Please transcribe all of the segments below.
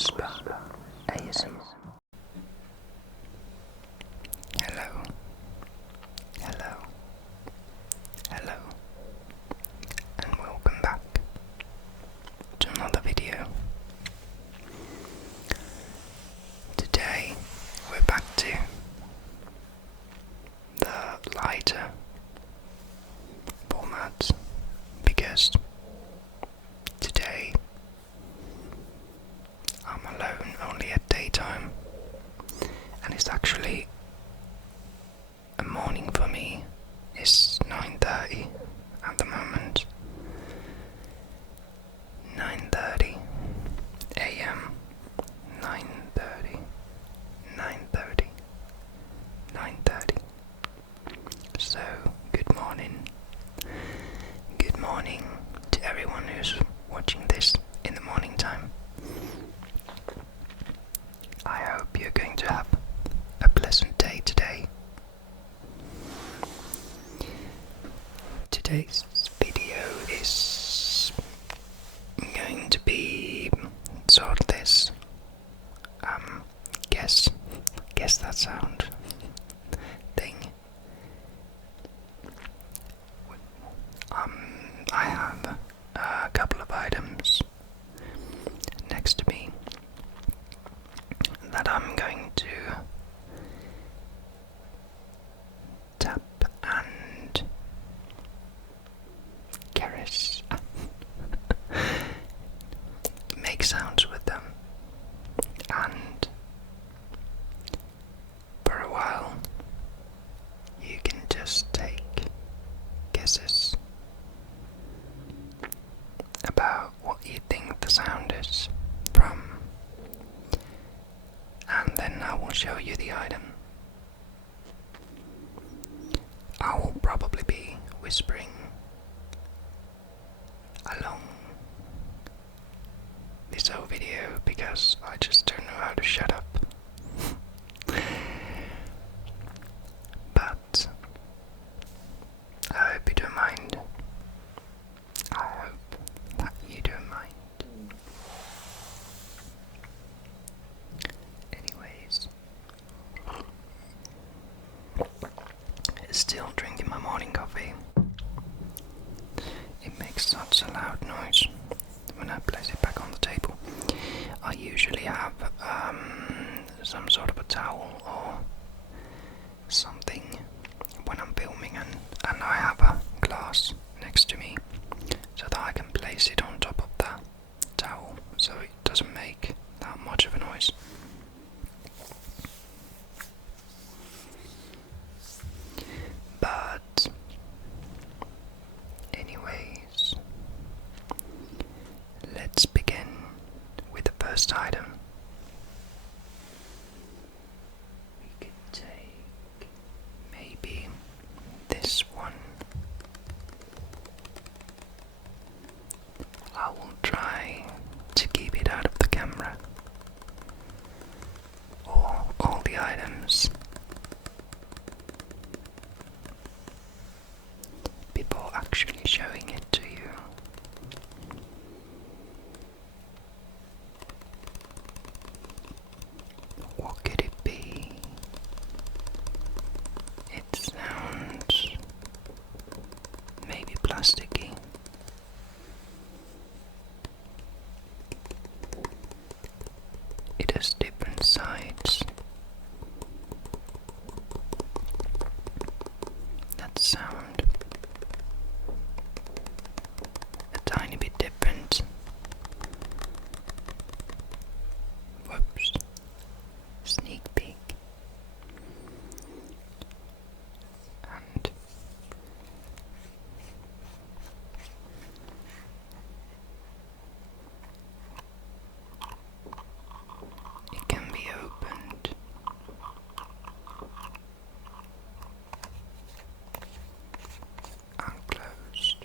Whisper ASMR. Hello, hello, hello, and welcome back to another video. Today we're back to the lighter format because today I'm alone only at daytime, and it's actually a morning for me. It's 9:30 at the moment. 9:30 a.m. 9:30 9:30 9:30. So good morning. Good morning to everyone who's watching this in the morning time. I hope you're going to have a pleasant day today. Today's video is going to be sort of this guess that sound thing. I have a couple of items next to me that I'm going to tap and caress, make sounds with them, and for a while you can just take guesses about what you think the sound is from, and then I will show you the item. I will probably be whispering along this whole video because I just don't know how to shut up. But I hope you don't mind. I hope that you don't mind. Anyways, still drinking my morning coffee. It makes such a loud noise when I place it back on the table. I usually have some sort of a towel or something when I'm filming, and I have a glass next to me so that I can place it on top of the towel so it doesn't make that much of a noise. But anyways, let's begin with the first item. We could take maybe this one. I will try to keep it out of the camera, or all the items, before actually showing it to you. What could it be? It sounds maybe plasticky. It has different sides that sound a tiny bit different. Whoops. Sneak peek. And it can be opened and closed.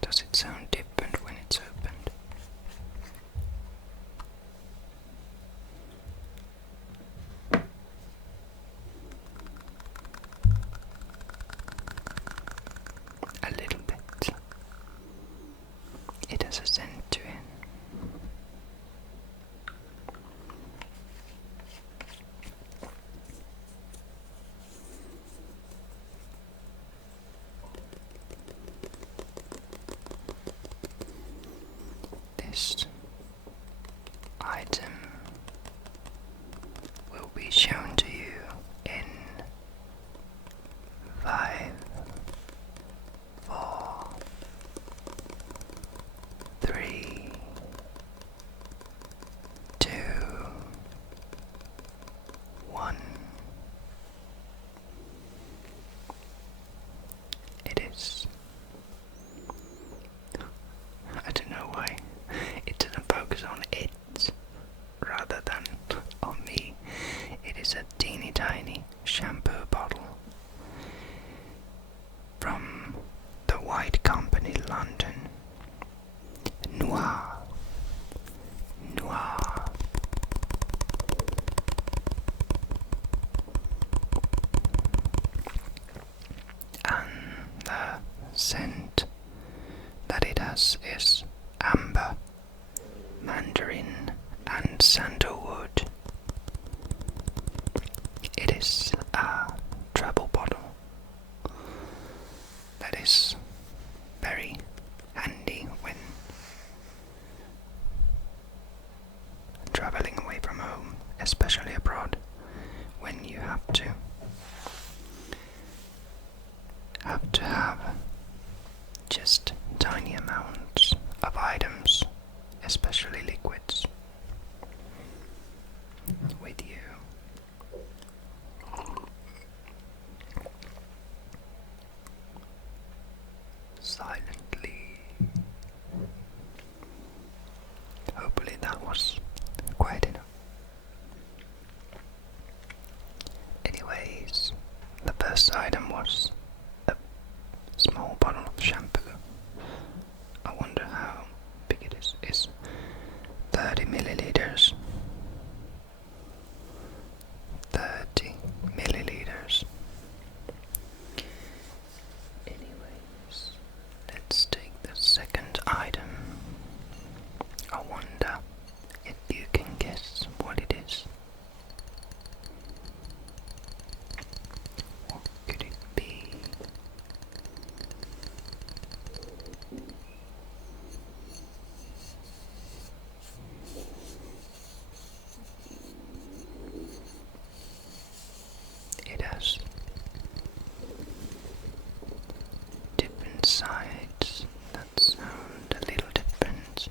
Does it sound different when it's opened? A little bit. this item will be shown to you in 5, 4, 3, 2, 1. It is. I don't know why it didn't focus on it rather than on me. It is a teeny tiny shampoo bottle from the White Company London. Noir. Noir. And the scent that it has is amber, mandarin and sandalwood. It is a travel bottle that is very handy when traveling away from home, especially abroad, when you have to have just tiny amounts of items, especially liquids, with you. Silently. Hopefully that was quiet enough. Anyways, the first item was a small bottle of shampoo. I wonder how big it is. It's 30 milliliters. 30 milliliters. Anyways, let's take the second item. I wonder if you can guess what it is. What could it be? It has different sides that sound a little different.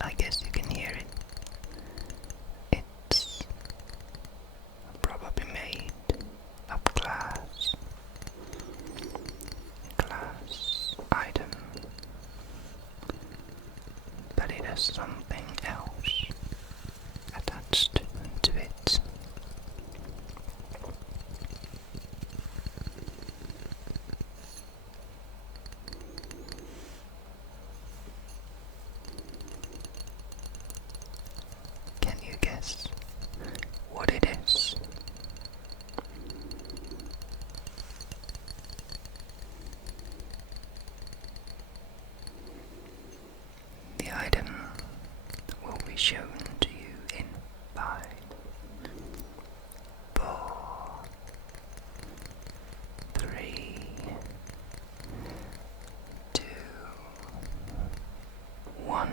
I guess you can hear it. It's probably made of glass. Glass item. But it has something else attached to it. Can you guess what it is? The item will be shown to you in 5, 4, 3, 2, 1.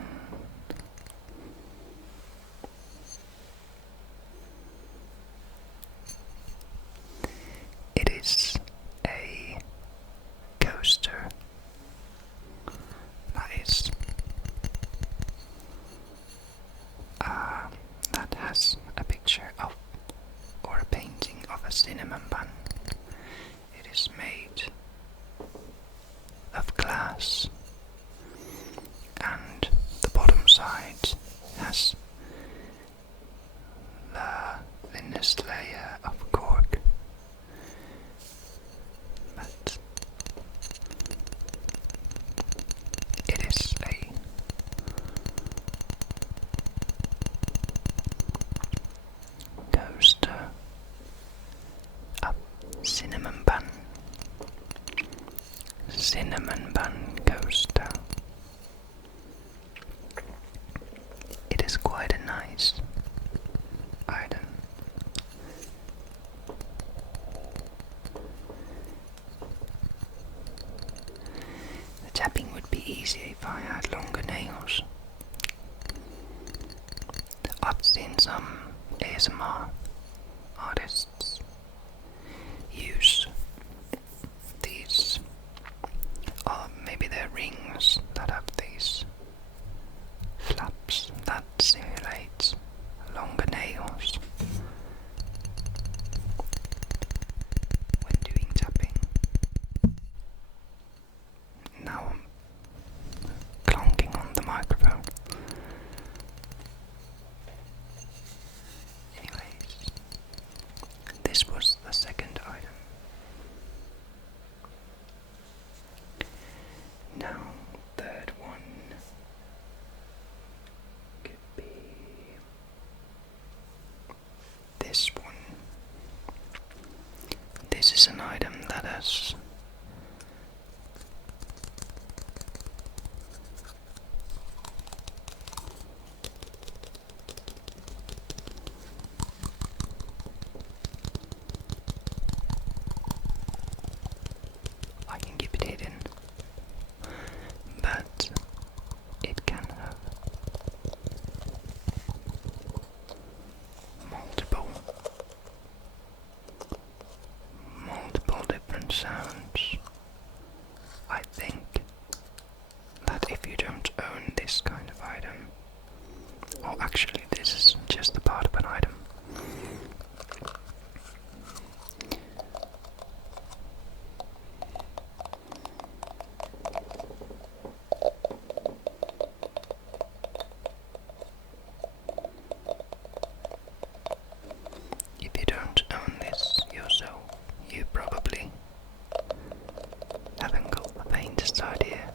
It is a coaster that has a picture of or a painting of a cinnamon bun. It is made of glass, and the bottom side has the thinnest layer of cork, but it is a coaster of cinnamon bun. Cinnamon bun coaster. It is quite I had longer nails. I've seen some ASMR artists use these, or maybe they're rings that have these flaps that simulate longer nails when doing tapping. Now I'm clonking on the microphone. Anyways, this was the second item. Now, third one could be this one. This is an item that has I can keep it hidden, but it can have multiple different sounds. I think that if you don't own this kind of item, or actually this is just a part of an item, if you don't own this yourself, you probably haven't got the faintest idea.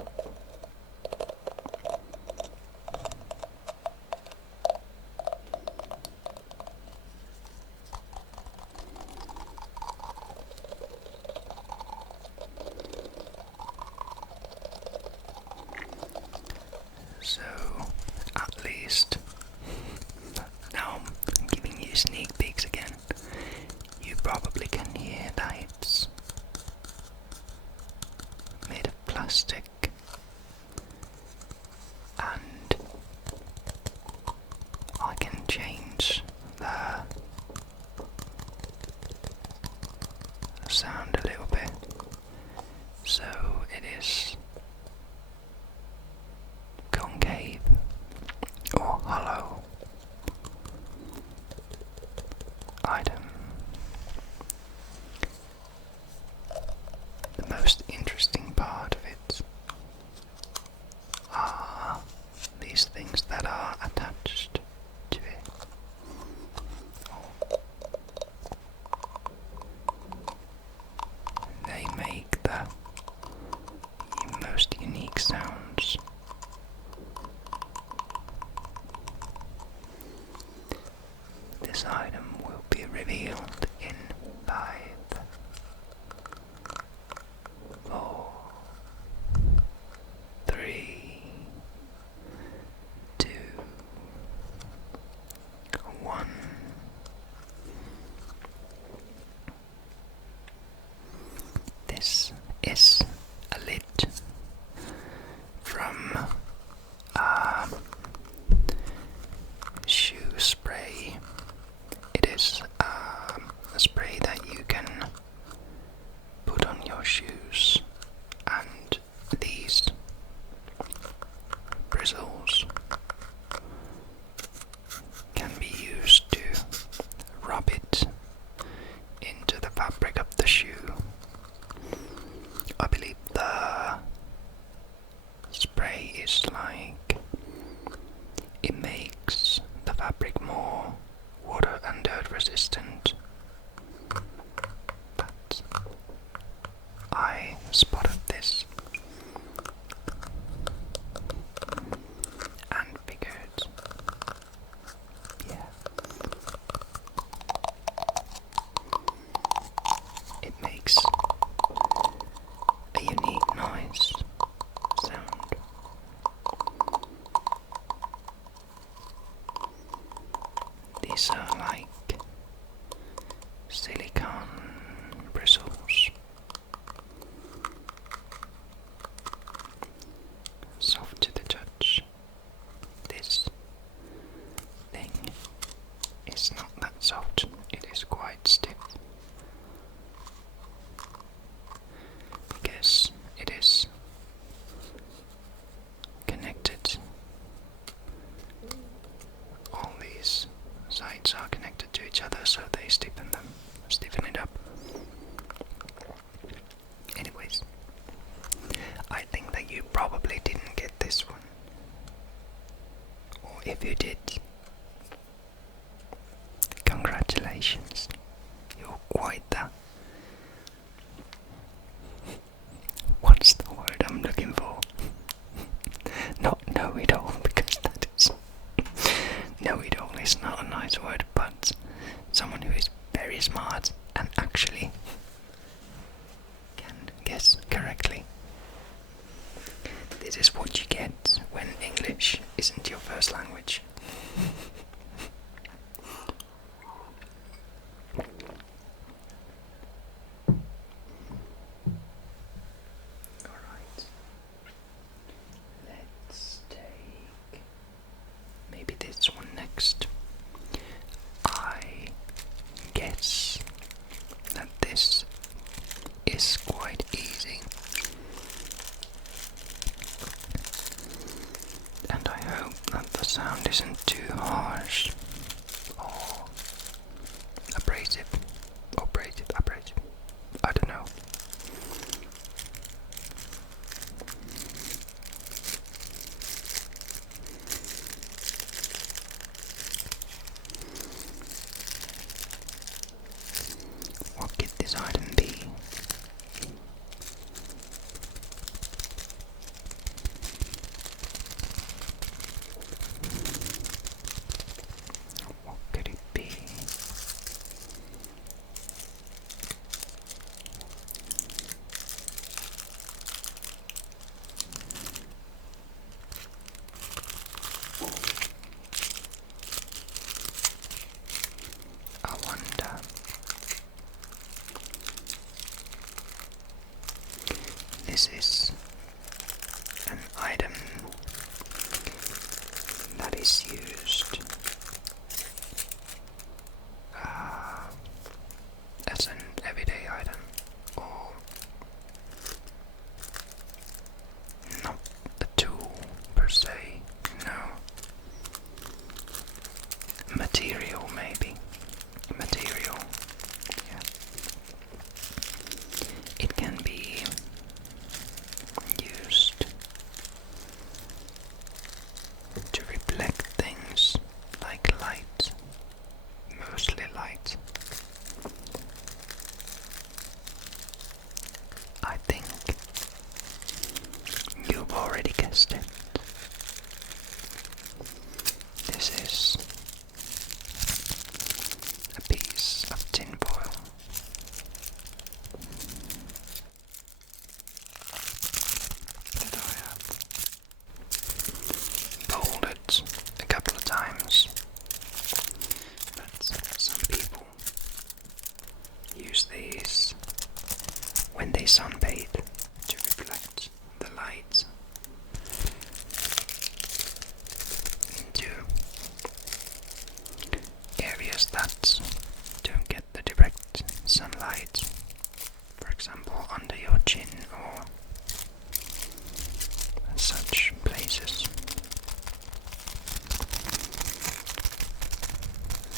So, at least, now I'm giving you sneak peeks again. You probably can hear that it's made of plastic, and I can change the sound a little bit, so it is concave or hollow item. The most interesting part of it are these things that are attached to it. They make the most unique sounds. This item will be revealed in 5, 4, 3, 2, 1. This is a lid from shoe spray. It is a spray that you can put on your shoes, and these bristles can be used to rub it into the fabric of the shoe. I believe the spray is like, it makes the fabric more water and dirt resistant, but I spotted this and figured, yeah, it makes a unique noise sound. These are like silicone bristles, soft to if you did, congratulations. You're quite the... What's the word I'm looking for? Not know-it-all, because that is... know-it-all is not a nice word, but someone who is very smart and actually can guess correctly. This is what you get when English isn't your first language. Alright. Let's take maybe this one next. I guess that this is quite easy. And I hope that the sound isn't too harsh or abrasive. Abrasive. I don't know. What could this item be? What could it be? I wonder. This is an item that is used as an everyday item, or not a tool per se, no. Material, maybe. Material, yeah. It can be used to reflect things like light, mostly light. I think you've already guessed it. This is a piece of tin foil. That I have folded a couple of times, but some people use these when they sunbathe to reflect the light into areas that don't get the direct sunlight, for example under your chin or such places.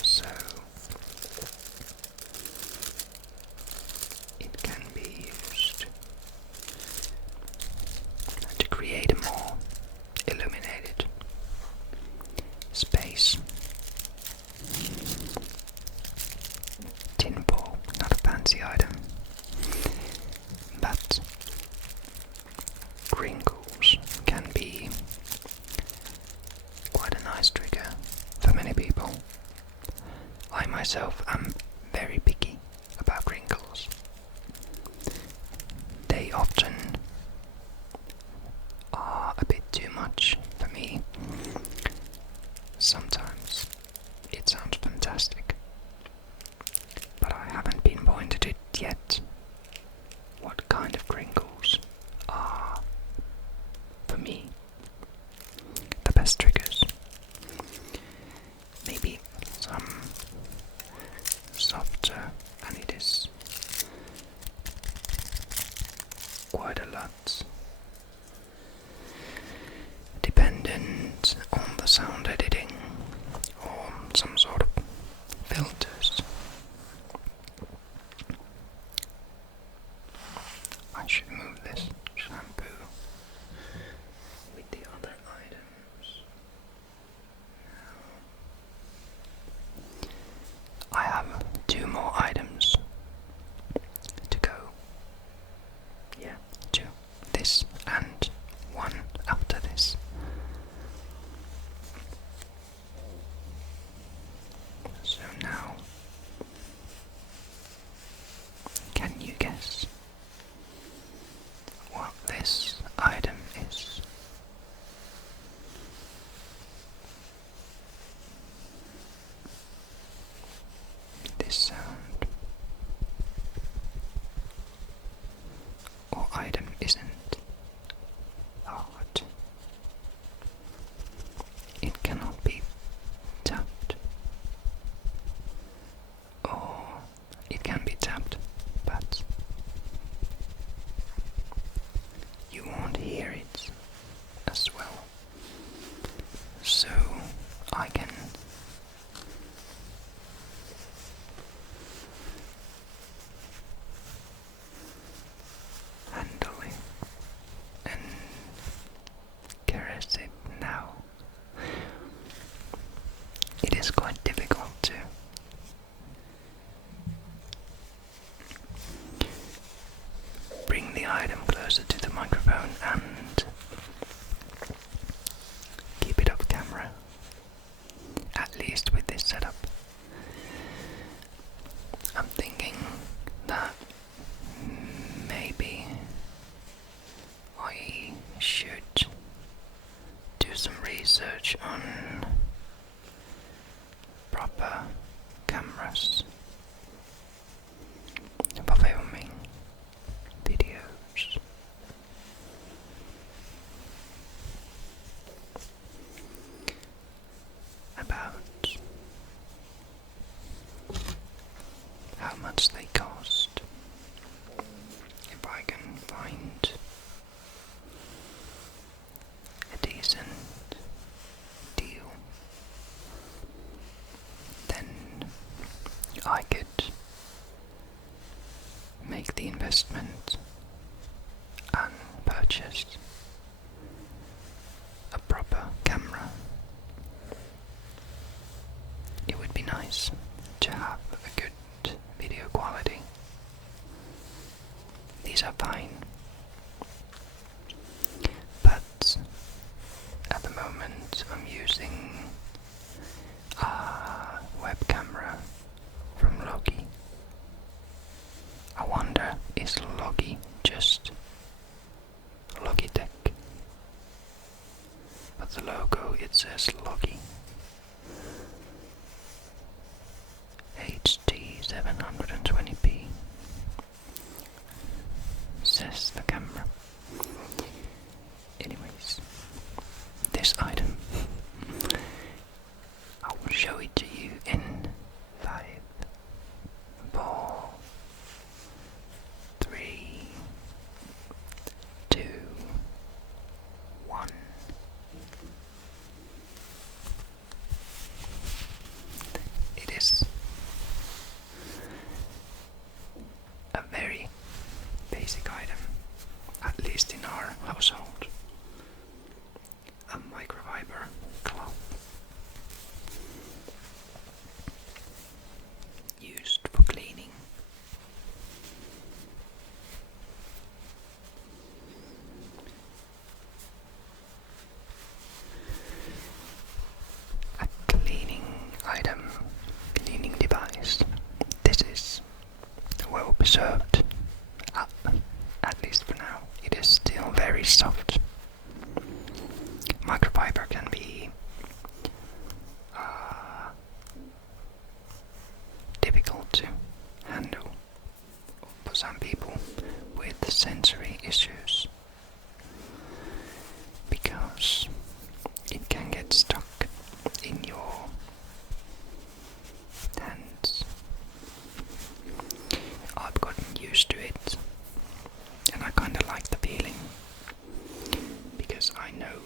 So it can be used to create a more illuminated space. Tin foil, not a fancy item, but crinkles can be quite a nice trigger for many people. I myself am very picky about crinkles. They often are a bit too much for me. Sometimes it sounds fantastic, but I haven't pinpointed it yet. What kind of crinkles are, for me, the best triggers? Maybe some it can be tapped, but you won't hear it as well. So I can handle it and caress it now. It is quite difficult to bring the item closer to the microphone and keep it off camera, at least with this setup. I'm thinking that maybe I should do some research on proper cameras for filming videos. About how much they cost, if I can find a decent deal, then I could make the investment and purchase a proper camera. It would be nice to have a good video quality. These are fine, but at the moment I'm using a web camera from Logi. I wonder, is Logi just Logitech? But the logo, it says Logi. HD 720p says the camera. Anyways, this item, I will show it to you in 5, 4, 3, 2, 1. It is a very basic item, at least in our household. A microfiber cloth used for cleaning. A cleaning item, cleaning device. This is well preserved, at least for now. It is still very soft. Microfiber can be difficult to handle for some people with sensory issues, because it can get stuck in your hands. I've gotten used to it, and I kinda like the feeling, because I know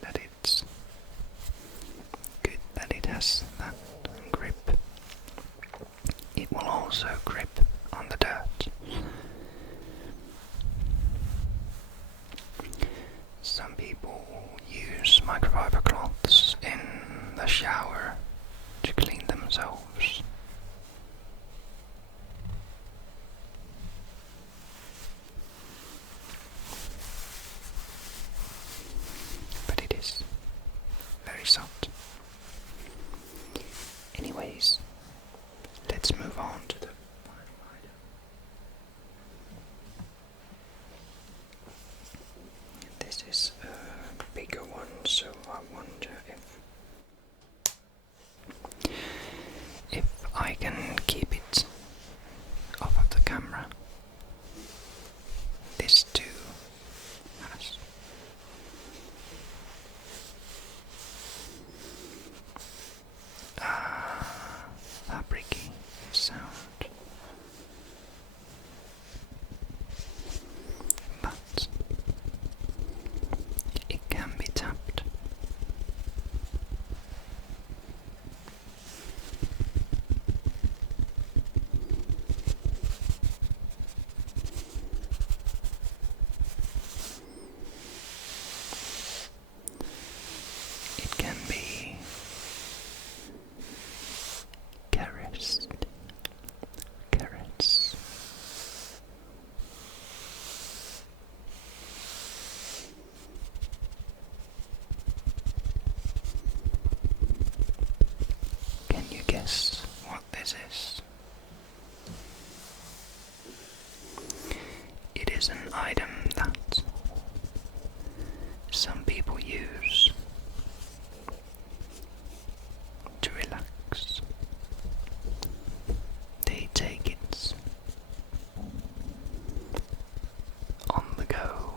that it's good that it has that grip. It will also grip on the dirt. Some people use microfiber cloths in the shower to clean themselves. But it is very soft. Anyways, let's move on to the final item. This is a bigger one, so I wonder if item that some people use to relax. They take it on the go.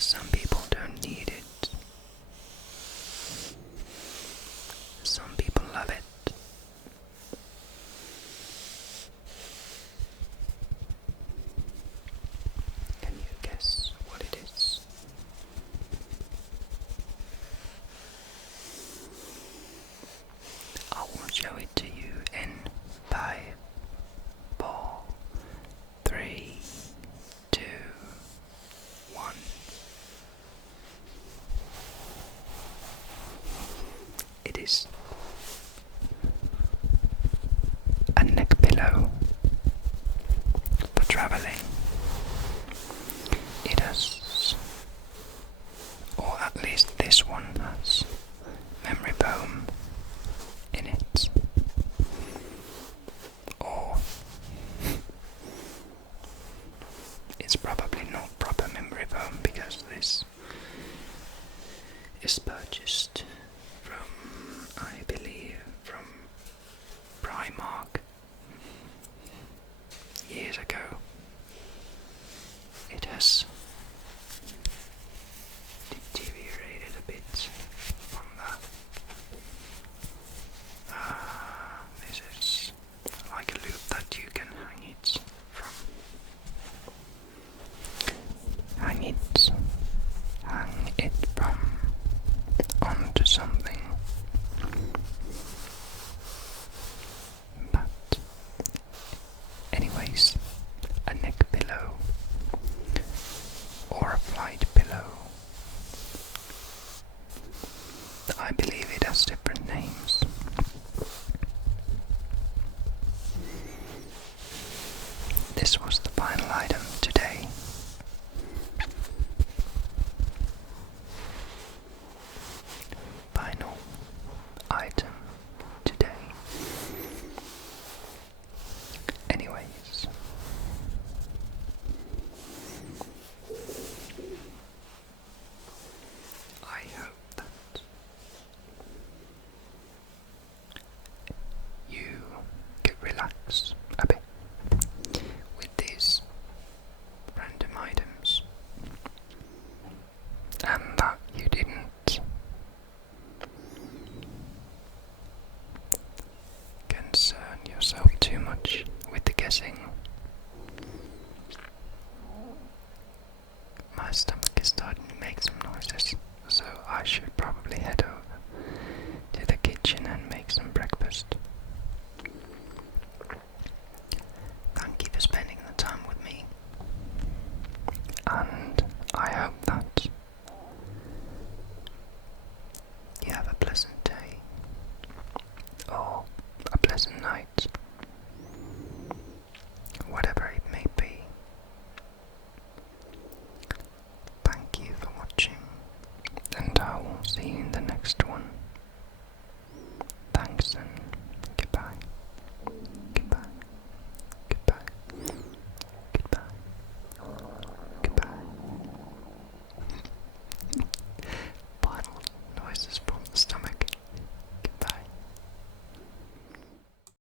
Some people don't need it. Some people love it. Can you guess what it is? I will show it to you in 5, 4, 3, 2, 1. It is a neck pillow for traveling. It has, or at least this one has, memory foam in it. Or it's probably not proper memory foam because this is purchased from, I believe, from Primark years ago. It has deteriorated a bit from that. This is like a loop that you can hang it from. Hang it from onto something. But anyways, a neck pillow or a flight pillow. I believe it has different names. This was the final item today.